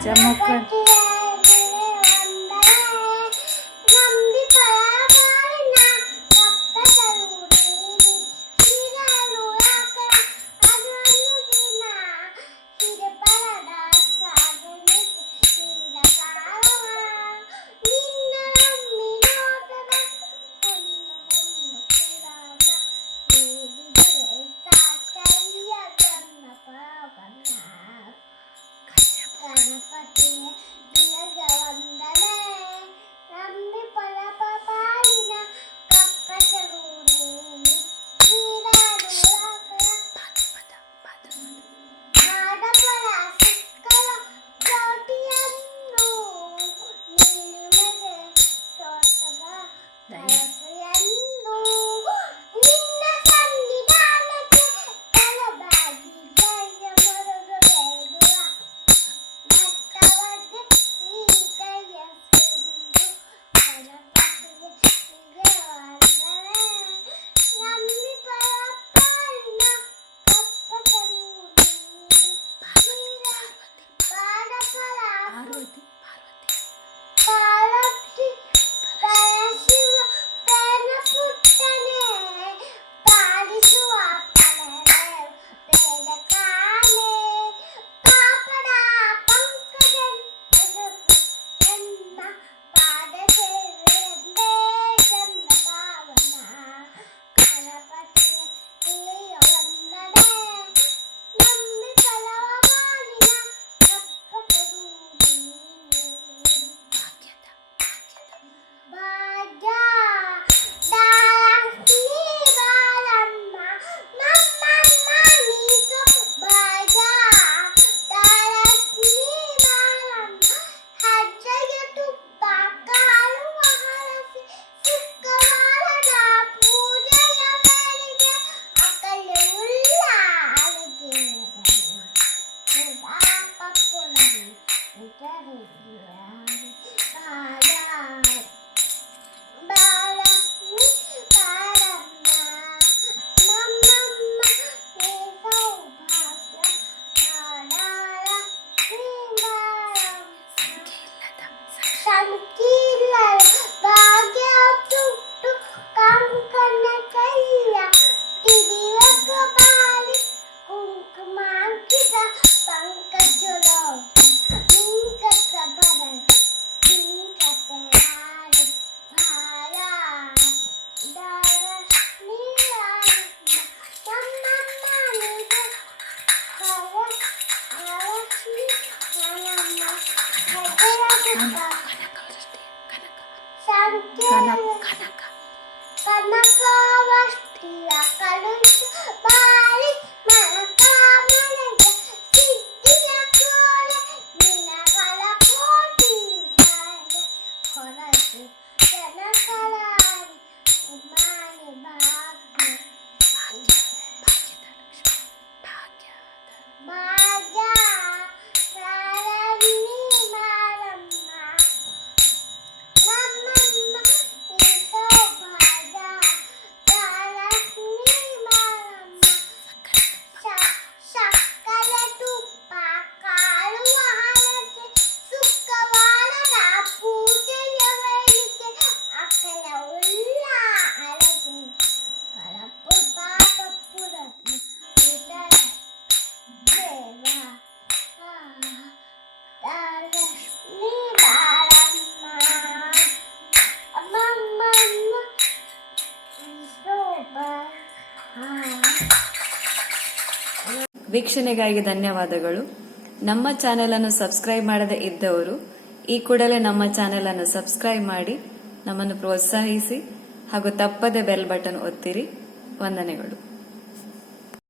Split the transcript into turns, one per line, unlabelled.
这么快？Claro, este. കനക കനക കനകാവസ്ത്രിയ കടുത്തു ബാലി മനകാമനക സിദ്ധിയ കോല നിനഹല കോട്ടി ഹൊരസി കനക
ವೀಕ್ಷಣೆಗಾಗಿ ಧನ್ಯವಾದಗಳು. ನಮ್ಮ ಚಾನೆಲ್ ಅನ್ನು ಸಬ್ಸ್ಕ್ರೈಬ್ ಮಾಡದೇ ಇದ್ದವರು, ಈ ಕೂಡಲೇ ನಮ್ಮ ಚಾನೆಲ್ ಅನ್ನು ಸಬ್ಸ್ಕ್ರೈಬ್ ಮಾಡಿ, ನಮ್ಮನ್ನು ಪ್ರೋತ್ಸಾಹಿಸಿ ಹಾಗೂ ತಪ್ಪದೆ ಬೆಲ್ ಬಟನ್ ಒತ್ತಿರಿ. ವಂದನೆಗಳು.